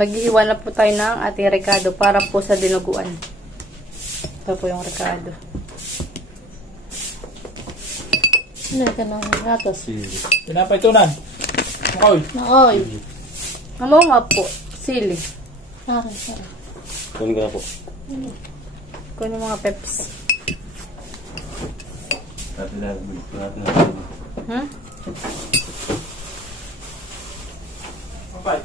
Naghihiwa na po tayo ng ating rekado para po sa dinuguan. Ito po yung rekado. Ano ka ng gatos? Pinapay-tunan. Makoy. Makoy. Amo nga po. Sili. Okay. Kunin ko na po. Kunin yung mga peps. Hmm? Makoy.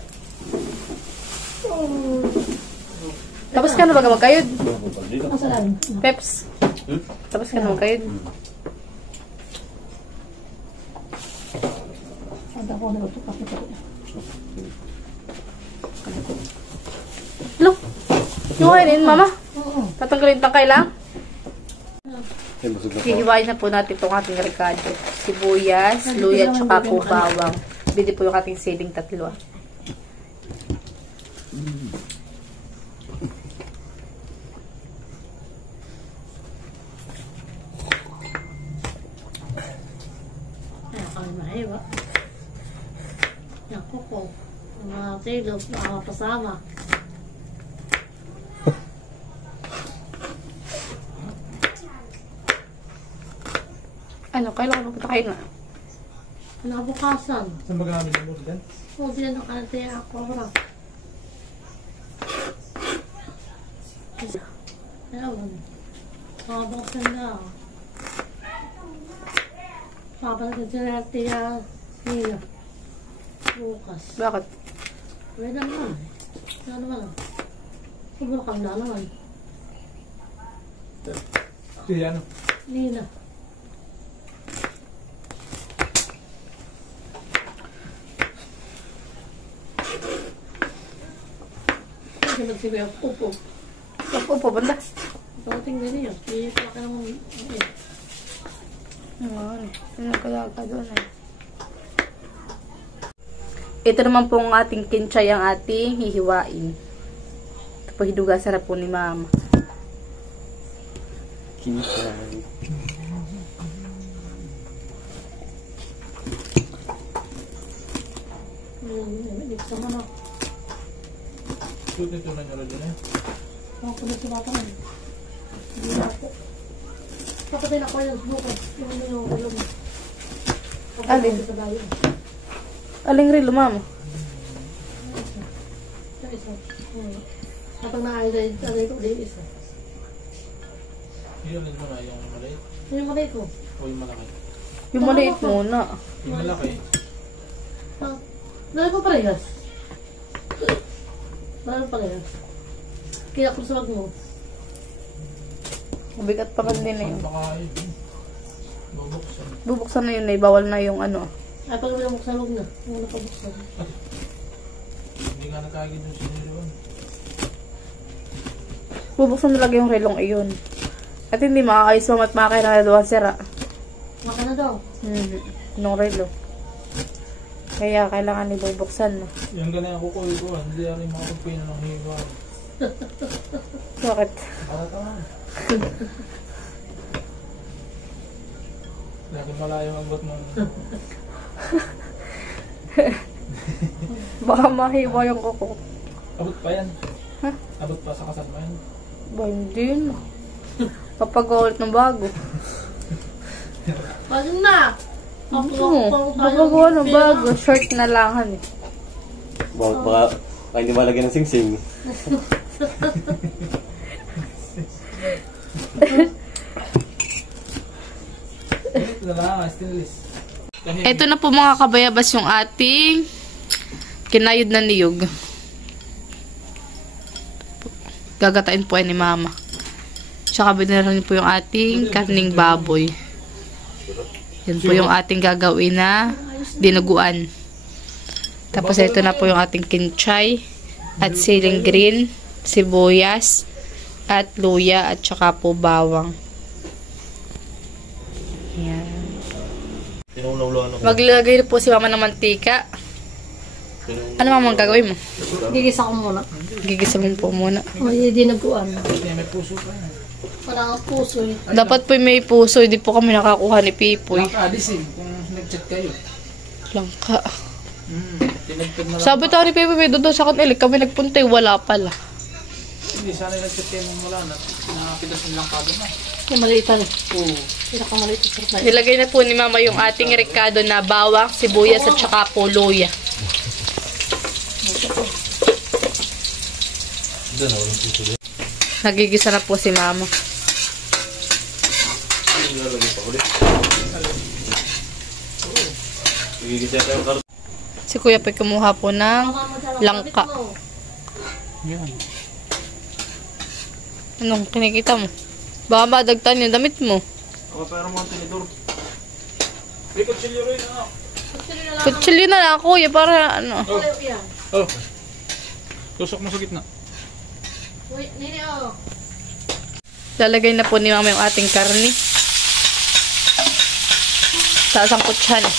Tapos ka na ba magkayod? Masalan. Peps. Tapos ka na magkayod? Ada ko na ito kasi ko. Look. Yung kainin, mama. Oo. Tatanggalin tangkay lang. Busog na po. Hihiwain na po natin itong ating rekado. Sibuyas, luya, tsaka po bawang. Bili po yung ating siling tatlo. Ay, mahiwa. Naku ko. Mga tilo, makakapasama. Ano, kailangan magpunta kayo na? Nabukasan. Saan ba gamit mo dyan? O, diyan nakalate ako. Ewan. Nabukasan na. Papalagay dyan natin nila. Bukas. Bakit? Pwede naman. Ano naman. Sobrang na naman. Sige, ano? Nina. Kasi magsibi ang upo. Upo, banda. Pagdating din niya. Hindi ka naman. Ano kalaga doon eh. Ito naman po ang ating kinchay ang ating hihiwain. Ito po hidugasan na po ni mama. Kinchay. Hindi ko sama na. Tutunan nyo rin dyan eh. Ako ko na sumataan. Hindi na ako. Kapatid ako yung bukas. Yung ulong. Alin? Aling rilo, mama? Sa isa. Kapag na-ay ko din isa. Yun mo na yung maliit. Yung malay ko. O yung malaki. Yung maliit muna. Yung malaki. Dahil ko parehas. Dahil parehas. Kaya kung sawag mo. Mabigat pa man din eh. Baka yun. Bubuksan. Bubuksan na yun eh. Bawal na yung ano. Ay, pag may buksan, huwag na. Huwag na pabuksan. Hindi ka nakagid yung siniluan. Bubuksan talaga yung relong iyon. At hindi makakayos mo at makakailangan na doon sira. Maka na daw. Nung relo. Kaya kailangan ibubuksan no. Yung ganyan ko hindi rin makapagpino ng hiwa. Bakit? Para taman. Lagi malayo ang bot mo. Baka mahiwa yung kuko. Abot pa yan. Ha? Abot pa sa kasal mo yan. Ba, hindi na. Papag-ulit ng bago. Pwede na! Papag-ulit ng bago. Short na lang eh. Baka hindi malagyan ng sing-sing. Ito na lang, stainless. Ito na po mga kabayabas yung ating kinayod na niyog. Gagatain po ay ni mama. Tsaka binaran po yung ating karning baboy. Yan po yung ating gagawin na dinuguan. Tapos ito na po yung ating kinchay at siling green, sibuyas, at luya at tsaka po bawang. Yan. Maglagay po si mama ng mantika. Ano mama ang gagawin mo? Gigisa ko muna. Gigisa mo po muna. O, hindi nagkuhan. May puso pa yan. Wala kang puso eh. Dapat po may puso, hindi po kami nakakuha ni Pipoy. Nakadis eh, kung nag-chat kayo. Langka. Tinagpag na lang. Sabi tayo ni Pepe, doon sa kanilig kami nagpunta, wala pala. Hindi, sana yung nagpag mo wala na. Nakapitasin lang ka doon na. Yung maliit na. Oo. Pinakamaliit na sarap na. Nilagay na po ni Mama yung ating rekado na bawang, sibuyas at saka po luya. Nagigisa na po si Mama. Si Kuya Poy kumuha po ng langka. Yan. Anong kinikita mo? Baka madagtan yung damit mo. Ako pero mga tinidor. May kutsilyo rin na. Kutsilyo na lang, Kuya, para ano. Oh. Oh. Tusok mo sa gitna. Uy, nini oh. Lalagay na po ni Mama yung ating karni. Sasangkot siya na.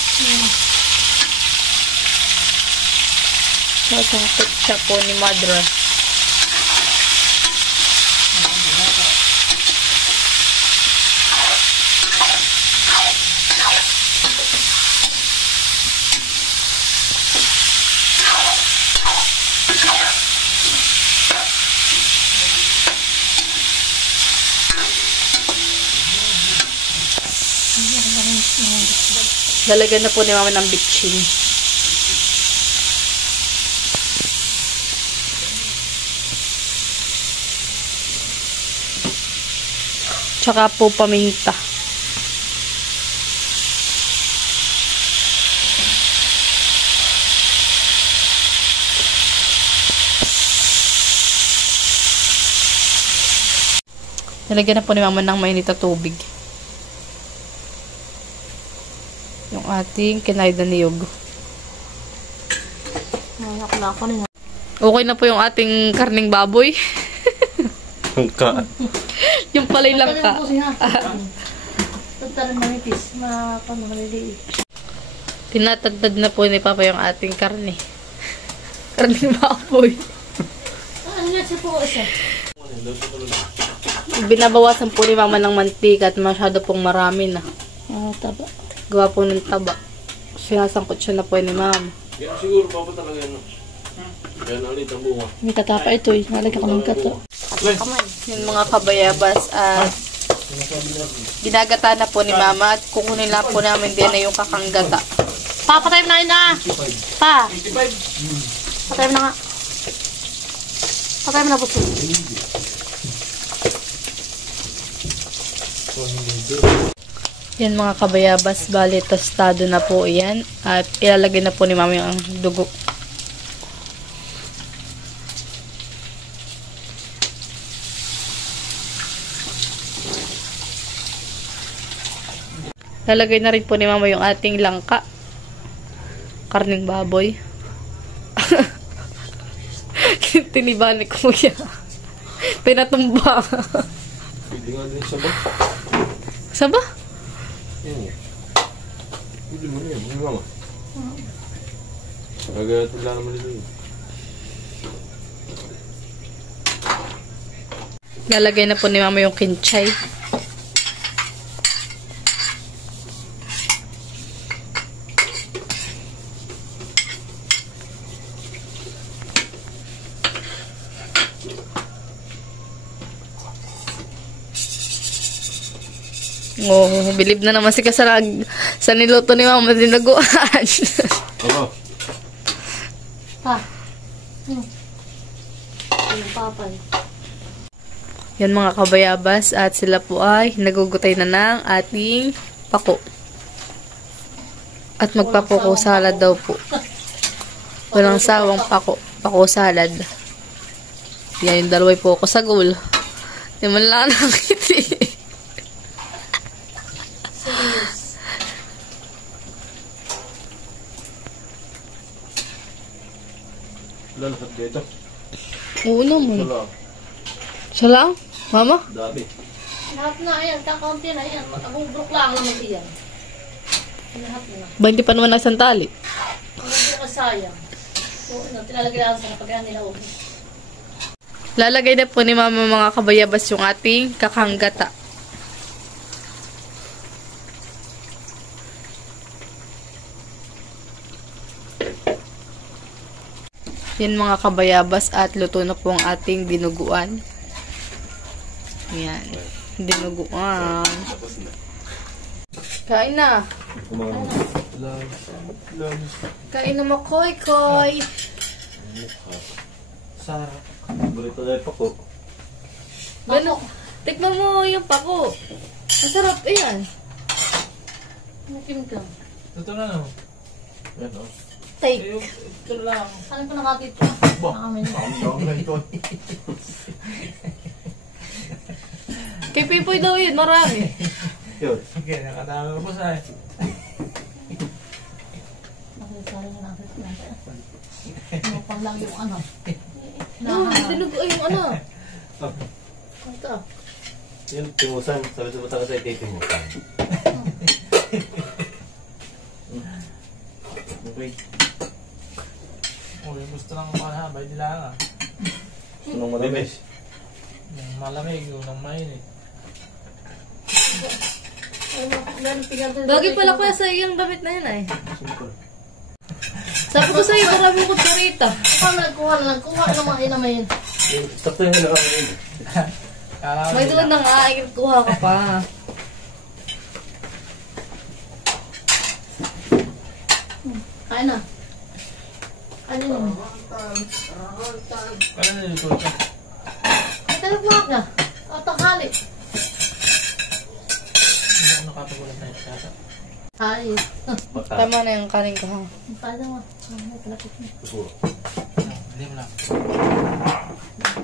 Sasangkot siya po ni Madra. Lalagyan na po ni Mama ng bitchin. Tsaka po paminta. Lalagyan na po ni Mama ng mainit na tubig. Yung ating kinay na niyog. Nakalako na. Okay na po yung ating karning baboy. Ka. Yung palay lang ka. Tagtaran manipis. Maliliit. Tinatagtad na po ni Papa yung ating karne. Karning baboy. Ano nga siya po isa? Binabawasan po ni Mama ng mantika at masyado pong marami na. Taba. Gawa po ng taba. Sinasangkot siya na po ni Mama. Yan siguro pa talaga yan. Yan ulit ang bunga. May katapa ito eh. Nalagyan ko ng kato. Yung mga kabayabas at ginagata na po ni Mama at kukunin lang po namin din na yung kakanggata. Pa, patay mo na yun na. Pa. Patay mo na nga. Patay mo na po. Yan mga kabayabas, bali tostado na po yan at ilalagay na po ni Mama yung dugo. Lalagay na rin po ni Mama yung ating langka. Karning baboy. Tiniba ni Kuya. Pinatumba. Pwede nga din siya ba? Saba? Yan. Pwede mo na yan. Mga mama. Nagtagla naman ito yun. Lalagay na po ni Mama yung kinchay. Oh, bilib na naman si Kasarag sa niluto ni Mama dinaguan. Aba. Pa. Yung papay. Yan mga kabayabas at sila po ay nagugutay na ng ating pako. At magpapako salad daw po. Walang sawang pako salad. Yan yung dalaway po ako sa goal. Di man lang nakiti. Lalakad dito. Oo naman. Wala. Siya lang? Mama? Dami. Lahat na, ayan. Kakaunti na, ayan. Mag-abubrok lang naman iyan. Lahat na. 20 pa naman na isang tali. Hindi ka sayang. So, tinalagay lang sa pagkaan nila. Lalagay na po ni Mama mga kabayabas yung ating kakanggata. Yan mga kabayabas at luto na po ang ating dinuguan. Yan. Dinuguan. Kain na. Kain na mo, koy, koy. Sarap. Burrito na pa ko. Ano? Tikman mo yung pako. Masarap yan. Makim ka. Ito na no. Yan o. Take. Ito lang. Saan ko nakakita? Bo. Nakamin. Kay Pipoy daw yun, marami. Yun. Sige, nakatama ko sa Nakasari na nakakita. Mukang lang yung ano. No, dinuguan yung ano. Oh, Ito. yun, timusan. Sabi sa batang sa timusan. Okay. Oh, yung gusto ng mahabay nila nga. Sunong malamis. Yung malamig, yung nang mainit. Lagi pala kuya sa iyong damit na yun ay. Sabi ko sa'yo, marami ko karita. Ako nagkuha naman inamin. Sakto yung nakakain. May doon na nga, kuha ka pa. Kain na. Ano yun? Kaya nilito ito. Ay, talagwak na. O, tanghali. Hindi ako nakatagulat na ito kata. Ay, Tama na yung kanin ko ha. paano mo? May kalapit na. Hindi mo lang.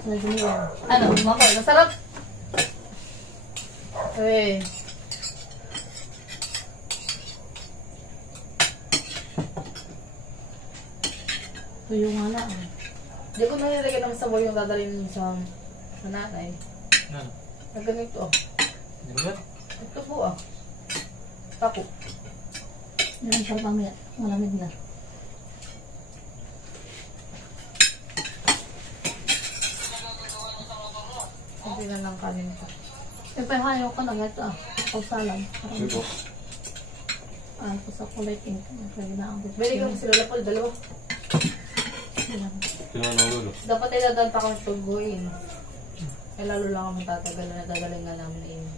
Sabi niya. Ano, makoy, masarap. Uy. Tuyo nga na. Di ko nalilagay ng sabaw yung dadalhin sa nanay. Ano? Na ganito. Hindi mo ba? Ito po ah. Tapo. Yan ang sarap mamaya. Malamig na. Hindi na lang kanin ko. Siyempre, hayaw ka na ganito ah. Pagsalan. Sige. Ah, ito sa kulay pink. Lagi na ang gusto. Bili ko sila lapal, dalawa. Sino ang nagulo? Dapat ay dadaan pa kami tuguin. Eh lalo lang kami tatagal na natagaling nga namin na yun.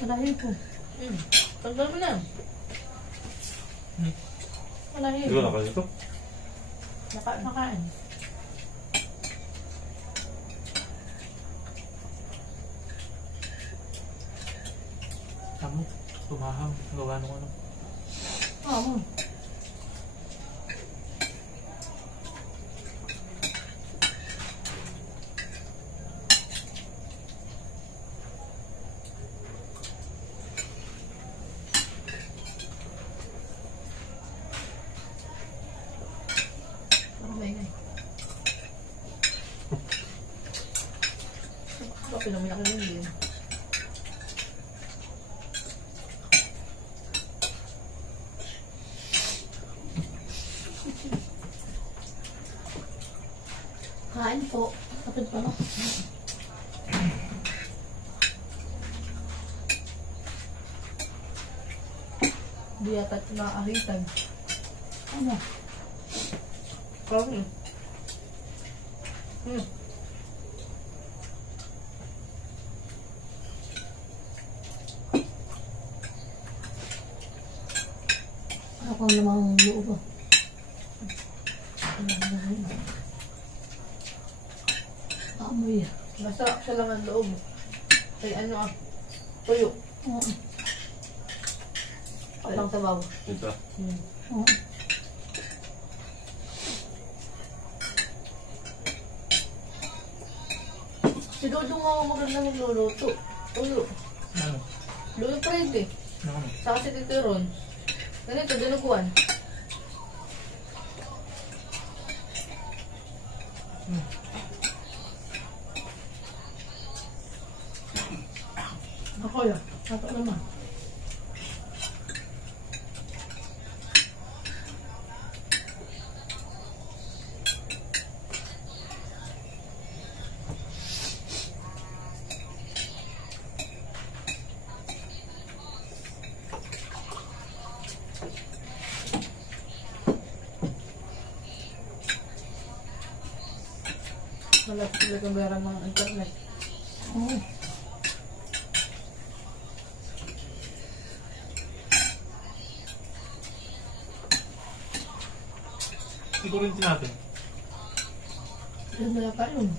Malahin po. Tanggal mo na. Malahin. Siguro na kasi ito. Nakain. Tamo. Tumahang. Gawa nung ano. Oo. Bakit naman ako yun? Kain po. Kapit pa no? Di yata ito nakakahitan. Ano? Kami. Ako namang loob ah. Amoy ah. Masarap siya lang ang loob. Ay ano ah. Tuyo. Oo. Walang sabaw. Ito. Oo. Si Dodo nga ako maganda magluluto. Tuyo. Ano? Luyo pa rin eh. Ano? Saka si Tito Ron. Ganito, dinuguan. Ako yun. Ako naman. Malapit sila kang bayaran ng internet. Oo. Ikurinti natin. Yan na yata yun.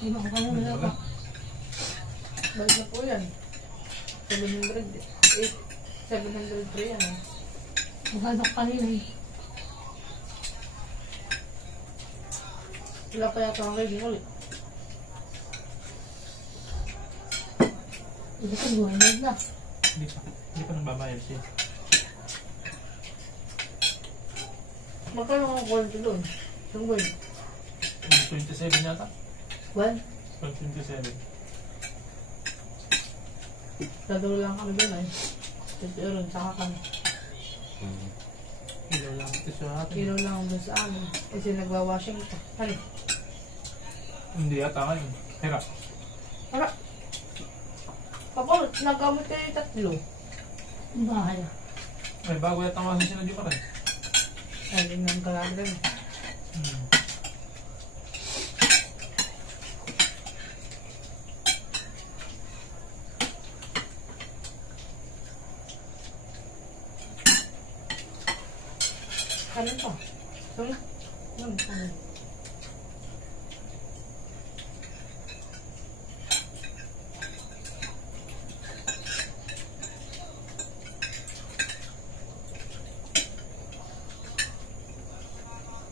Hindi na kaya na yata. Balik na po yan. 700. 703 yan eh. Maghanap kanina eh. Wala pa yata ang ready ulit. Hindi ko buhay na. Hindi pa nagbabayad siya. Magkano ang quality doon? Yung boy? 27 yata. 1? 27. Dadalo lang kami doon eh. 20 euro, saka kami. Ilaw lang ito sa atin. Kilo lang doon sa amin. Kasi nagwa-washing ito. Hali. Hindi yata ngayon. Tira. Hala. Papa, nagamit kayo yung tatlo. Ang bahay ah. Ay, bago yata ang masin sinadyo ka rin. Ay, din ng kalagran. Kanin pa. Saan? Kanin.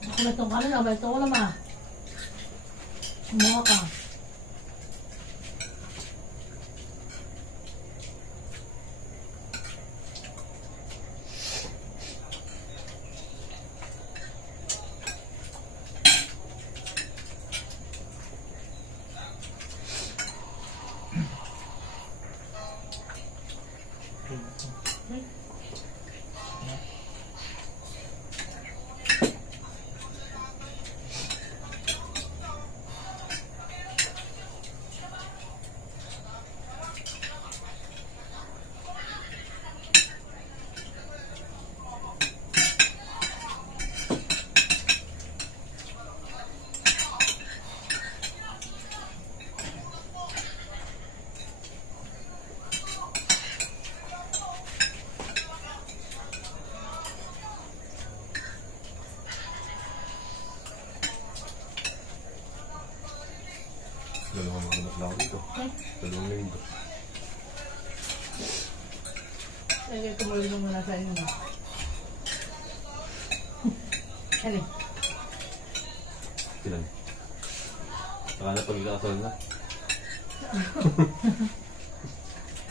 Ako na itong kanin ah. Ito ko naman ah. Sumuha ka. Dalawang manok lang ako dito. Dalawang linggo. Ay, tumulong mo muna sa inyo. Hali. Ilan? Saka na pagkakasal na.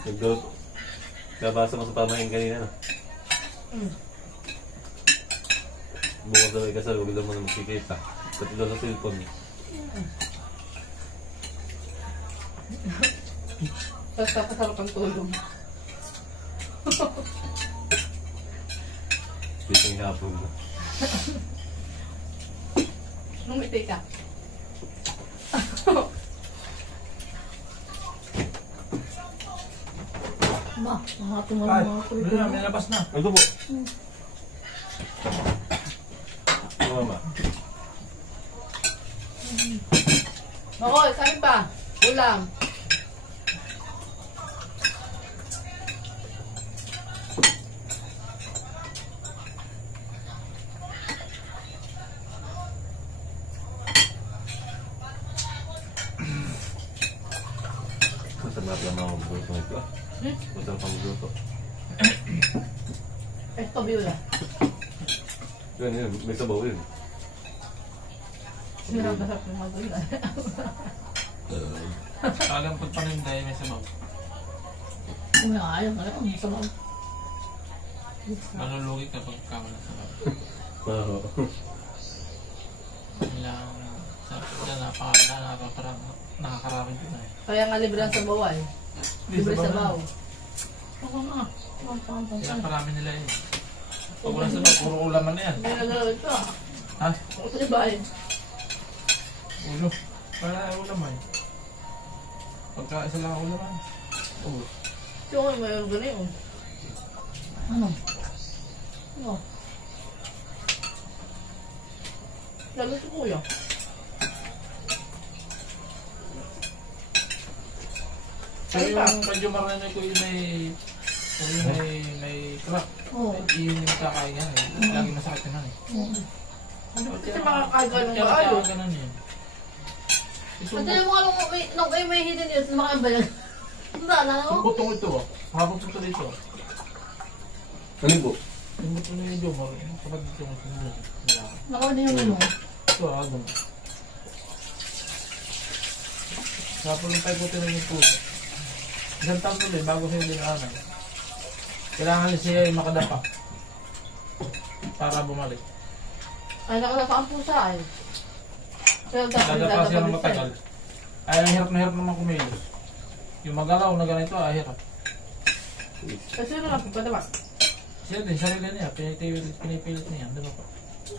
Nagdod. Nabasa ko sa pamahin kanina na. Bukas daw ay kasal, huwag daw mo na magkikita. Pati daw sa cellphone. Tapos kapasarap ang tulog. Dito yung hapon na. Numiti ka. Ma, mga tumal Ay, mga kulit doon na, may labas na. Ito po. Ano mama? Makoy, kain pa. Ulam. Masarap lang mga magluto nito ah. Masarap ang magluto. Ito, Biola. Yan yun, may sabaw yun. Sinarap-sarap ng magulo. Talagang pagpaninday may sabaw. Kung ayaw ka lang, masama. Malulugi ka pagka wala sabaw. Oo. Kailangan nakakaraming ko na eh. Kaya nga libre ang sabaw ay. Libre sabaw. Oo nga. Kaya parami nila eh. Pag wala sabaw, puro ulaman na yan. Hindi nagalaw ito ah. Ha? Ito iba eh. Ulo. Para ulaman. Pagka isa lang ulaman. Oo. Ito nga mayroon ganun. Ano? Ano? Lalo si kuya. Pero yung medyo maranay ko yung may crack. Oo. Yun yung kakain yan eh. Lagi masakit yun eh. Kasi makakagawa ng Kaya maayos. ganun yun. At yung mga nung kayo may hidden yun, makakaba yan. Wala na ako. Yung butong ito oh. Habang puto dito. Ano po? Yung butong na yung Jomar. Kapag dito mo sinunod. Nakaw na yung ano. Ito ah, agam. Kapag yung tayo puto na yung puto. Isang taon tuloy bago siya dinaanan. Kailangan siya ay makadapa. Para bumalik. Ay, nakalapa ang pusa ay. Pero dapat Dadapa siya ng dadapa matagal. Ay, hirap na hirap naman kumilos. Yung magalaw na ganito ay hirap. Kasi yun lang, pagkadapa. Siya din, sarili niya. Pinipilit niya. Di ba po?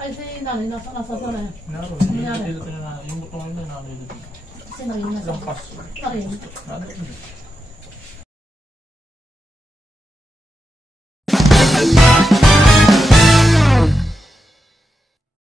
Ay, si nanay, nasa sana yan. Naroon. Nangyari? Pinipilit niya na. Yung butong na nalilito. Kasi naging nasa. Lampas. Narin. Naroon.